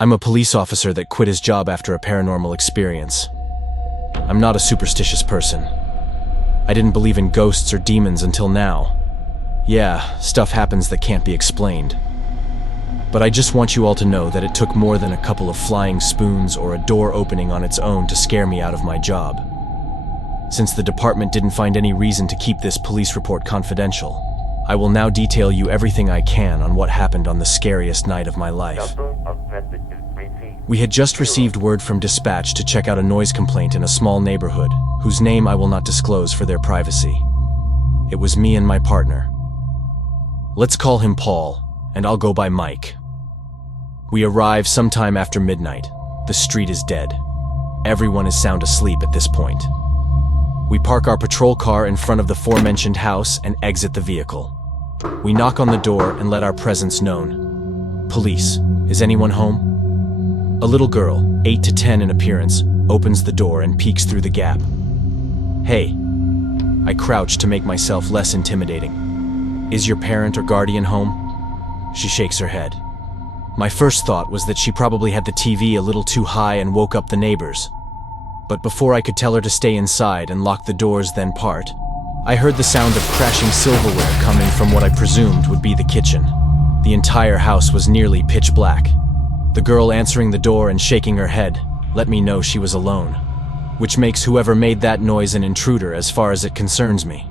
I'm a police officer that quit his job after a paranormal experience. I'm not a superstitious person. I didn't believe in ghosts or demons until now. Yeah, stuff happens that can't be explained. But I just want you all to know that it took more than a couple of flying spoons or a door opening on its own to scare me out of my job. Since the department didn't find any reason to keep this police report confidential, I will now detail you everything I can on what happened on the scariest night of my life. We had just received word from dispatch to check out a noise complaint in a small neighborhood, whose name I will not disclose for their privacy. It was me and my partner. Let's call him Paul, and I'll go by Mike. We arrive sometime after midnight. The street is dead. Everyone is sound asleep at this point. We park our patrol car in front of the aforementioned house and exit the vehicle. We knock on the door and let our presence known. Police, is anyone home? A little girl, 8 to 10 in appearance, opens the door and peeks through the gap. Hey. I crouch to make myself less intimidating. Is your parent or guardian home? She shakes her head. My first thought was that she probably had the TV a little too high and woke up the neighbors. But before I could tell her to stay inside and lock the doors then part, I heard the sound of crashing silverware coming from what I presumed would be the kitchen. The entire house was nearly pitch black. The girl answering the door and shaking her head let me know she was alone, which makes whoever made that noise an intruder as far as it concerns me.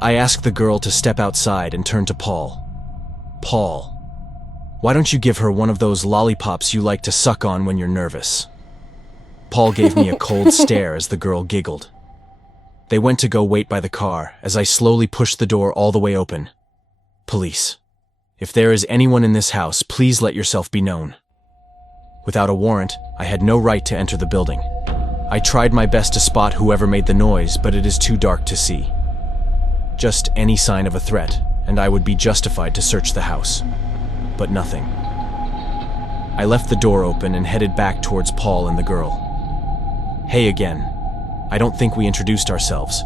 I ask the girl to step outside and turn to Paul. Paul, why don't you give her one of those lollipops you like to suck on when you're nervous? Paul gave me a cold stare as the girl giggled. They went to go wait by the car as I slowly pushed the door all the way open. Police, if there is anyone in this house, please let yourself be known. Without a warrant, I had no right to enter the building. I tried my best to spot whoever made the noise, but it is too dark to see. Just any sign of a threat, and I would be justified to search the house. But nothing. I left the door open and headed back towards Paul and the girl. Hey again. I don't think we introduced ourselves.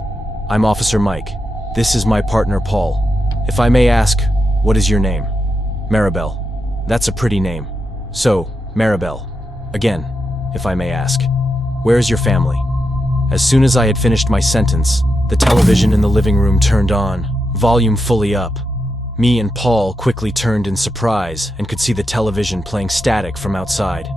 I'm Officer Mike. This is my partner Paul. If I may ask, what is your name? Maribel. That's a pretty name. So, Maribel. Again, if I may ask, where is your family? As soon as I had finished my sentence, the television in the living room turned on, volume fully up. Me and Paul quickly turned in surprise and could see the television playing static from outside.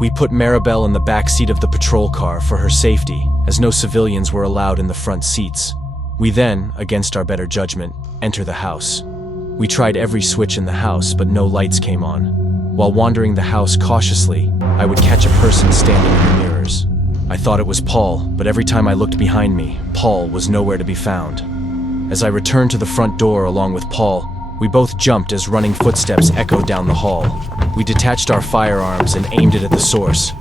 We put Maribel in the back seat of the patrol car for her safety, as no civilians were allowed in the front seats. We then, against our better judgment, enter the house. We tried every switch in the house, but no lights came on. While wandering the house cautiously, I would catch a person standing in the mirrors. I thought it was Paul, but every time I looked behind me, Paul was nowhere to be found. As I returned to the front door along with Paul, we both jumped as running footsteps echoed down the hall. We detached our firearms and aimed it at the source.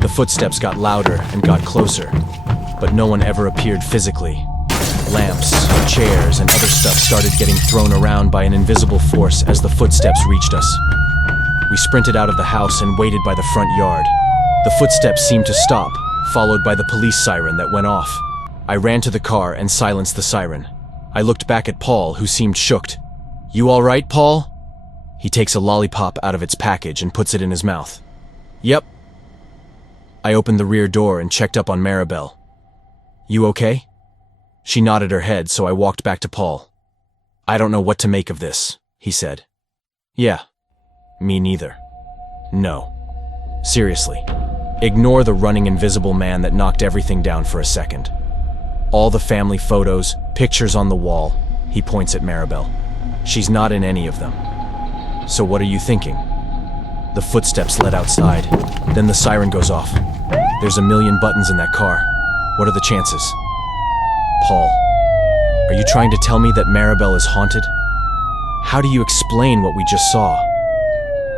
The footsteps got louder and got closer, but no one ever appeared physically. Lamps, chairs, and other stuff started getting thrown around by an invisible force as the footsteps reached us. We sprinted out of the house and waited by the front yard. The footsteps seemed to stop, followed by the police siren that went off. I ran to the car and silenced the siren. I looked back at Paul, who seemed shook. You all right, Paul? He takes a lollipop out of its package and puts it in his mouth. Yep. I opened the rear door and checked up on Maribel. You okay? She nodded her head, so I walked back to Paul. I don't know what to make of this, he said. Yeah. Me neither. No. Seriously. Ignore the running invisible man that knocked everything down for a second. All the family photos, pictures on the wall, he points at Maribel. She's not in any of them. So what are you thinking? The footsteps led outside. Then the siren goes off. There's a million buttons in that car. What are the chances? Paul, are you trying to tell me that Maribel is haunted? How do you explain what we just saw?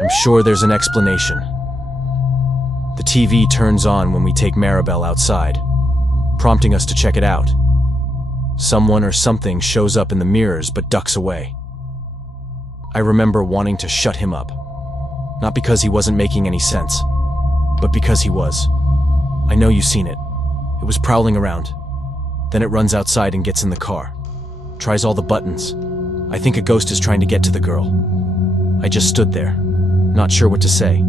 I'm sure there's an explanation. The TV turns on when we take Maribel outside, prompting us to check it out. Someone or something shows up in the mirrors but ducks away. I remember wanting to shut him up. Not because he wasn't making any sense, but because he was. I know you've seen it. It was prowling around. Then it runs outside and gets in the car. Tries all the buttons. I think a ghost is trying to get to the girl. I just stood there, not sure what to say.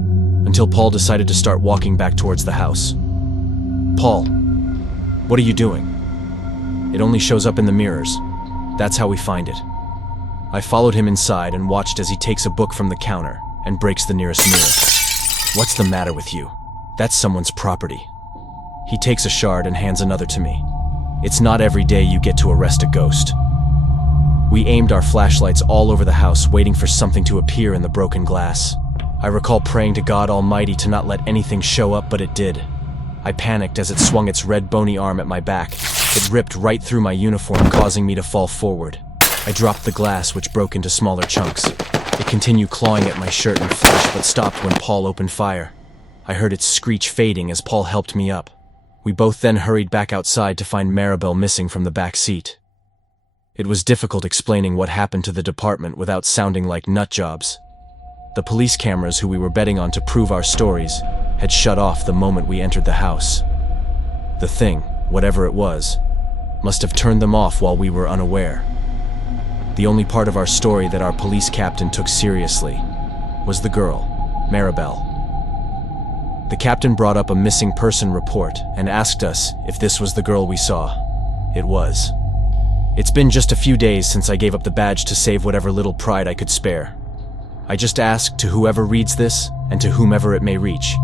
until Paul decided to start walking back towards the house. "Paul, what are you doing?" "It only shows up in the mirrors. That's how we find it." I followed him inside and watched as he takes a book from the counter and breaks the nearest mirror. "What's the matter with you? That's someone's property." He takes a shard and hands another to me. "It's not every day you get to arrest a ghost." We aimed our flashlights all over the house, waiting for something to appear in the broken glass. I recall praying to God Almighty to not let anything show up, but it did. I panicked as it swung its red bony arm at my back. It ripped right through my uniform, causing me to fall forward. I dropped the glass, which broke into smaller chunks. It continued clawing at my shirt and flesh, but stopped when Paul opened fire. I heard its screech fading as Paul helped me up. We both then hurried back outside to find Maribel missing from the back seat. It was difficult explaining what happened to the department without sounding like nutjobs. The police cameras, who we were betting on to prove our stories, had shut off the moment we entered the house. The thing, whatever it was, must have turned them off while we were unaware. The only part of our story that our police captain took seriously was the girl, Maribel. The captain brought up a missing person report and asked us if this was the girl we saw. It was. It's been just a few days since I gave up the badge to save whatever little pride I could spare. I just ask to whoever reads this and to whomever it may reach.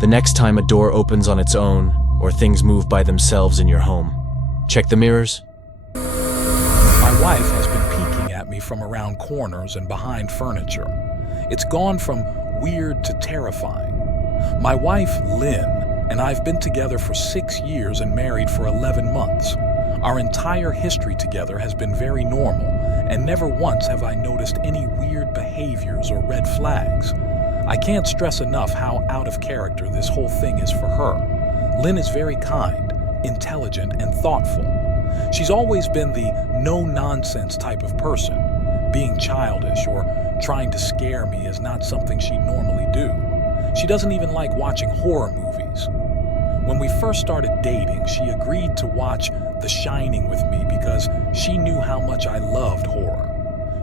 The next time a door opens on its own or things move by themselves in your home, check the mirrors. My wife has been peeking at me from around corners and behind furniture. It's gone from weird to terrifying. My wife, Lynn, and I've been together for 6 years and married for 11 months. Our entire history together has been very normal, and never once have I noticed any weird behaviors or red flags. I can't stress enough how out of character this whole thing is for her. Lynn is very kind, intelligent, and thoughtful. She's always been the no-nonsense type of person. Being childish or trying to scare me is not something she'd normally do. She doesn't even like watching horror movies. When we first started dating, she agreed to watch The Shining with me because she knew how much I loved horror.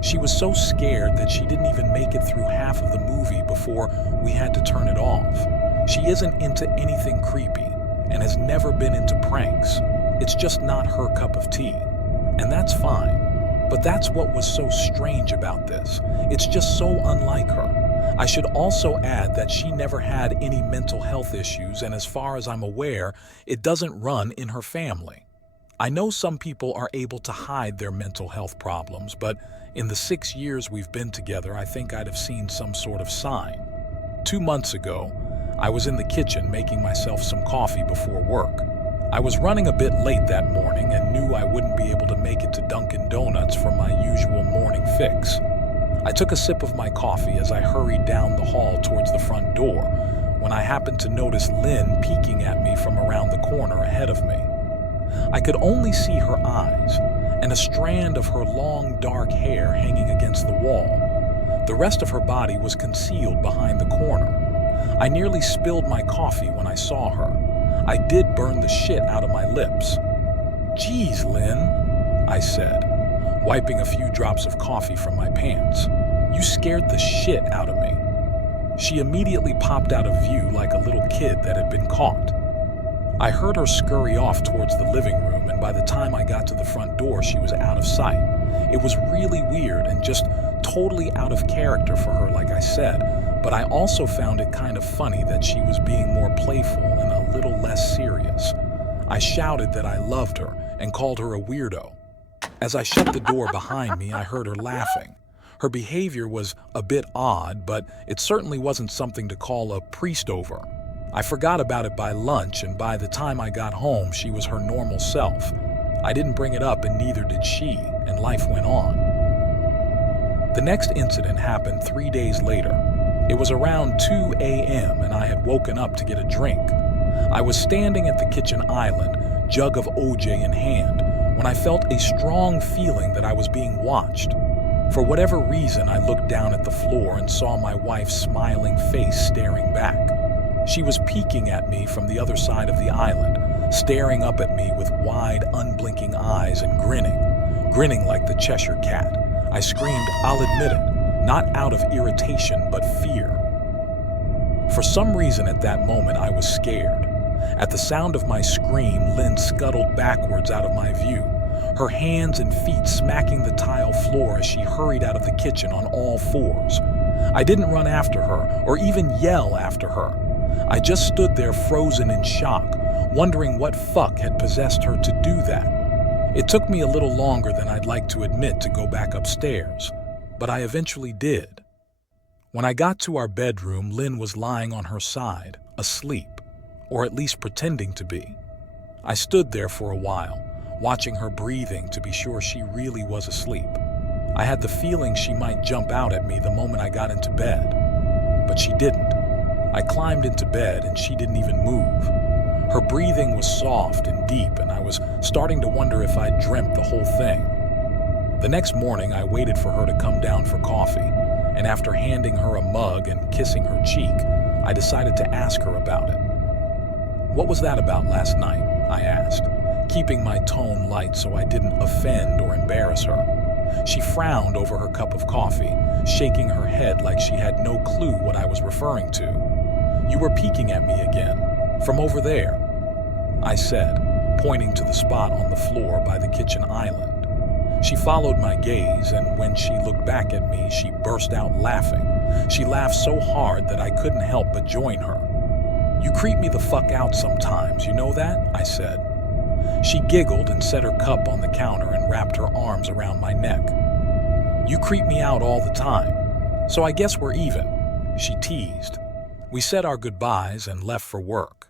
She was so scared that she didn't even make it through half of the movie before we had to turn it off. She isn't into anything creepy and has never been into pranks. It's just not her cup of tea, and that's fine. But that's what was so strange about this. It's just so unlike her. I should also add that she never had any mental health issues, and as far as I'm aware, it doesn't run in her family. I know some people are able to hide their mental health problems, but in the 6 years we've been together, I think I'd have seen some sort of sign. 2 months ago, I was in the kitchen making myself some coffee before work. I was running a bit late that morning and knew I wouldn't be able to make it to Dunkin' Donuts for my usual morning fix. I took a sip of my coffee as I hurried down the hall towards the front door, when I happened to notice Lynn peeking at me from around the corner ahead of me. I could only see her eyes, and a strand of her long dark hair hanging against the wall. The rest of her body was concealed behind the corner. I nearly spilled my coffee when I saw her. I did burn the shit out of my lips. "Geez, Lynn," I said, wiping a few drops of coffee from my pants. "You scared the shit out of me." She immediately popped out of view like a little kid that had been caught. I heard her scurry off towards the living room, and by the time I got to the front door, she was out of sight. It was really weird and just totally out of character for her, like I said, but I also found it kind of funny that she was being more playful and a little less serious. I shouted that I loved her and called her a weirdo. As I shut the door behind me, I heard her laughing. Her behavior was a bit odd, but it certainly wasn't something to call a priest over. I forgot about it by lunch, and by the time I got home, she was her normal self. I didn't bring it up, and neither did she, and life went on. The next incident happened 3 days later. It was around 2 a.m., and I had woken up to get a drink. I was standing at the kitchen island, jug of OJ in hand, when I felt a strong feeling that I was being watched. For whatever reason, I looked down at the floor and saw my wife's smiling face staring back. She was peeking at me from the other side of the island, staring up at me with wide, unblinking eyes and grinning like the Cheshire Cat. I screamed, I'll admit it, not out of irritation, but fear. For some reason at that moment I was scared. At the sound of my scream, Lynn scuttled backwards out of my view, her hands and feet smacking the tile floor as she hurried out of the kitchen on all fours. I didn't run after her or even yell after her. I just stood there frozen in shock, wondering what fuck had possessed her to do that. It took me a little longer than I'd like to admit to go back upstairs, but I eventually did. When I got to our bedroom, Lynn was lying on her side, asleep, or at least pretending to be. I stood there for a while, watching her breathing to be sure she really was asleep. I had the feeling she might jump out at me the moment I got into bed, but she didn't. I climbed into bed and she didn't even move. Her breathing was soft and deep, and I was starting to wonder if I'd dreamt the whole thing. The next morning, I waited for her to come down for coffee, and after handing her a mug and kissing her cheek, I decided to ask her about it. "What was that about last night?" I asked, keeping my tone light so I didn't offend or embarrass her. She frowned over her cup of coffee, shaking her head like she had no clue what I was referring to. "You were peeking at me again, from over there," I said, pointing to the spot on the floor by the kitchen island. She followed my gaze, and when she looked back at me, she burst out laughing. She laughed so hard that I couldn't help but join her. "You creep me the fuck out sometimes, you know that?" I said. She giggled and set her cup on the counter and wrapped her arms around my neck. "You creep me out all the time, so I guess we're even," she teased. We said our goodbyes and left for work.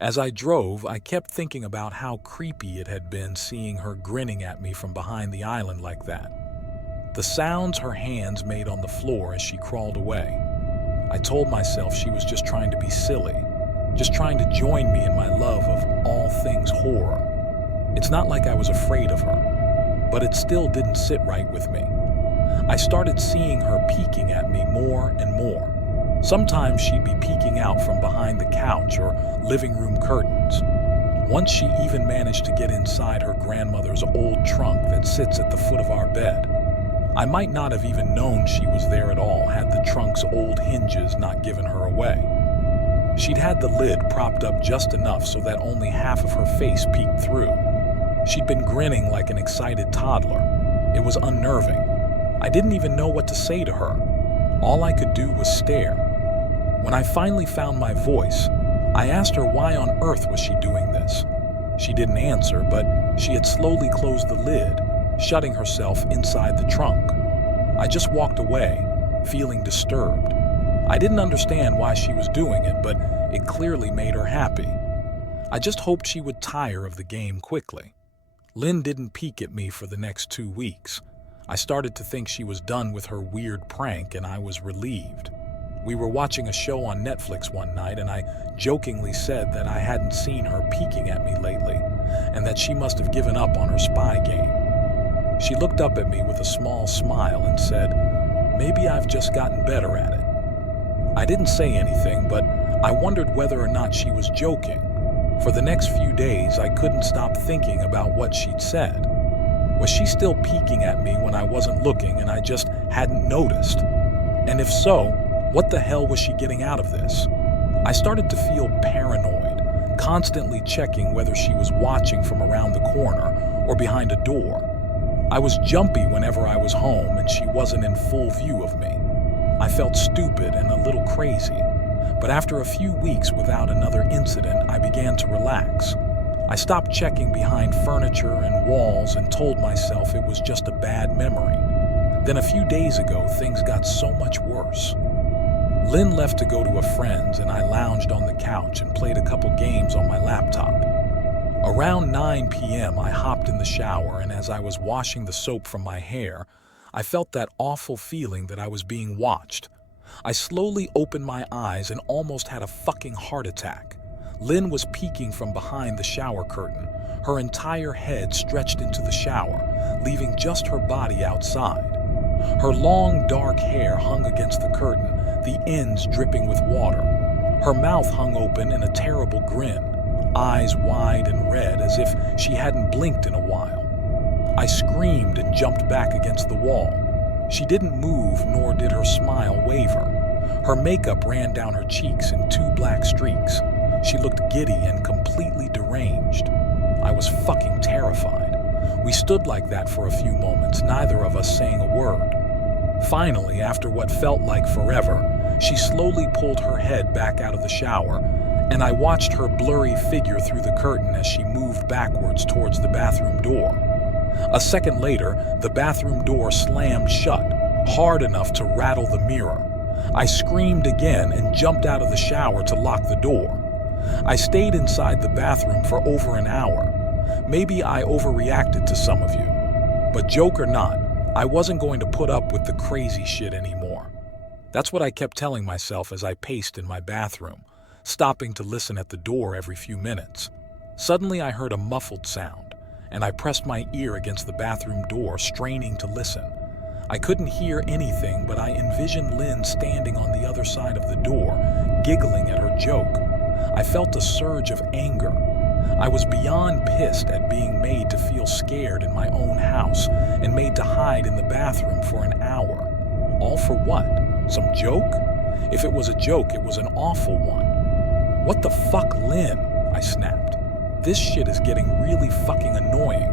As I drove, I kept thinking about how creepy it had been seeing her grinning at me from behind the island like that. The sounds her hands made on the floor as she crawled away. I told myself she was just trying to be silly, just trying to join me in my love of all things horror. It's not like I was afraid of her, but it still didn't sit right with me. I started seeing her peeking at me more and more. Sometimes she'd be peeking out from behind the couch or living room curtains. Once she even managed to get inside her grandmother's old trunk that sits at the foot of our bed. I might not have even known she was there at all had the trunk's old hinges not given her away. She'd had the lid propped up just enough so that only half of her face peeked through. She'd been grinning like an excited toddler. It was unnerving. I didn't even know what to say to her. All I could do was stare. When I finally found my voice, I asked her why on earth was she doing this. She didn't answer, but she had slowly closed the lid, shutting herself inside the trunk. I just walked away, feeling disturbed. I didn't understand why she was doing it, but it clearly made her happy. I just hoped she would tire of the game quickly. Lynn didn't peek at me for the next 2 weeks. I started to think she was done with her weird prank, and I was relieved. We were watching a show on Netflix one night, and I jokingly said that I hadn't seen her peeking at me lately, and that she must have given up on her spy game. She looked up at me with a small smile and said, "Maybe I've just gotten better at it." I didn't say anything, but I wondered whether or not she was joking. For the next few days, I couldn't stop thinking about what she'd said. Was she still peeking at me when I wasn't looking and I just hadn't noticed? And if so, what the hell was she getting out of this? I started to feel paranoid, constantly checking whether she was watching from around the corner or behind a door. I was jumpy whenever I was home and she wasn't in full view of me. I felt stupid and a little crazy, but after a few weeks without another incident, I began to relax. I stopped checking behind furniture and walls and told myself it was just a bad memory. Then a few days ago, things got so much worse. Lynn left to go to a friend's, and I lounged on the couch and played a couple games on my laptop. Around 9 p.m., I hopped in the shower, and as I was washing the soap from my hair, I felt that awful feeling that I was being watched. I slowly opened my eyes and almost had a fucking heart attack. Lynn was peeking from behind the shower curtain, her entire head stretched into the shower, leaving just her body outside. Her long, dark hair hung against the curtain, the ends dripping with water. Her mouth hung open in a terrible grin, eyes wide and red as if she hadn't blinked in a while. I screamed and jumped back against the wall. She didn't move, nor did her smile waver. Her makeup ran down her cheeks in 2 black streaks. She looked giddy and completely deranged. I was fucking terrified. We stood like that for a few moments, neither of us saying a word. Finally, after what felt like forever, she slowly pulled her head back out of the shower, and I watched her blurry figure through the curtain as she moved backwards towards the bathroom door. A second later, the bathroom door slammed shut, hard enough to rattle the mirror. I screamed again and jumped out of the shower to lock the door. I stayed inside the bathroom for over an hour. Maybe I overreacted to some of you, but joke or not, I wasn't going to put up with the crazy shit anymore. That's what I kept telling myself as I paced in my bathroom, stopping to listen at the door every few minutes. Suddenly I heard a muffled sound, and I pressed my ear against the bathroom door, straining to listen. I couldn't hear anything, but I envisioned Lynn standing on the other side of the door, giggling at her joke. I felt a surge of anger. I was beyond pissed at being made to feel scared in my own house and made to hide in the bathroom for an hour. All for what? Some joke? If it was a joke, it was an awful one. What the fuck, Lynn? I snapped. This shit is getting really fucking annoying.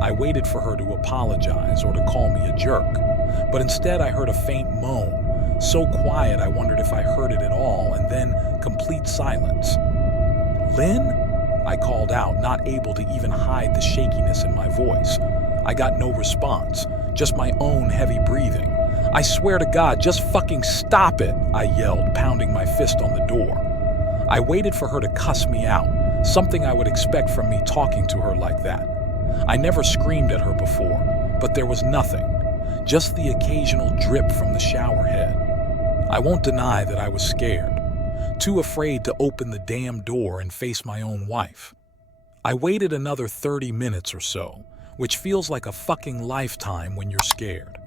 I waited for her to apologize or to call me a jerk, but instead I heard a faint moan, so quiet I wondered if I heard it at all, and then complete silence. Lynn? I called out, not able to even hide the shakiness in my voice. I got no response, just my own heavy breathing. I swear to God, just fucking stop it, I yelled, pounding my fist on the door. I waited for her to cuss me out, something I would expect from me talking to her like that. I never screamed at her before, but there was nothing, just the occasional drip from the shower head. I won't deny that I was scared, too afraid to open the damn door and face my own wife. I waited another 30 minutes or so, which feels like a fucking lifetime when you're scared.